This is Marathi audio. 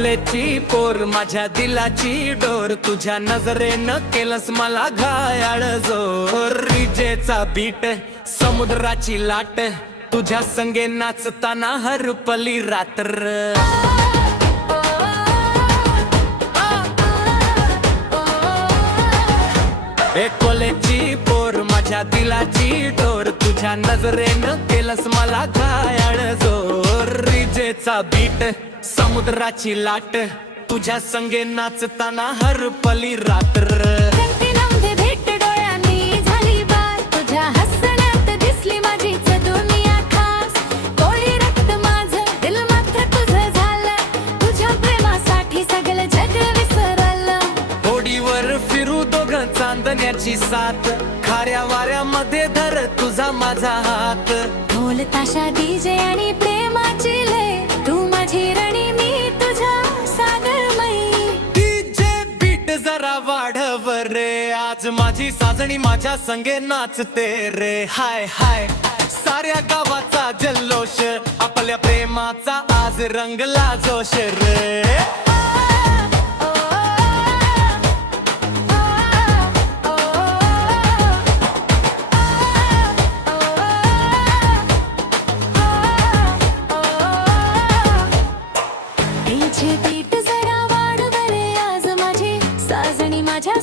एकोलेची पोर माझ्या दिलाची डोर, तुझ्या नजरेनं केलंस मला घायाळ जोर. रिजेचा बीट समुद्राची लाट, तुझ्या संगे नाचताना हरपली रात्र. एकोलेची पोर माझ्या दिलाची डोर, तुझ्या नजरेनं केलंस मला घायाळ जोर. रिजेचा बीट समुद्राची लाट, तुझ्या संगे नाचताना हरपली रात्र. भेट डोळ्यांनी झाली बार, तुझ्या हसण्यात दिसली माझीच दुनिया खास. कोळी रक्त माझं दिल मात्र तुझं झालं, तुझ्या प्रेमासाठी सगळं जग विसरलं. होडीवर फिरू दोघं चांदण्याची साथ, खाऱ्या वाऱ्यामध्ये धर तुझा माझा हात. ढोल ताशा डीजे आणि प्रेमाची लय, तू माझी राणी मी तुझ्या सागरमयी. डीजे बीट जरा वाढव रे, आज माझी साजणी माझ्या संगे नाचते रे. हाय हाय साऱ्या गावाचा जल्लोष, आपल्या प्रेमाचा आज रंगला जोश रे. डीजे बीट जरा वाढव रे, आज माझी साजणी माझ्या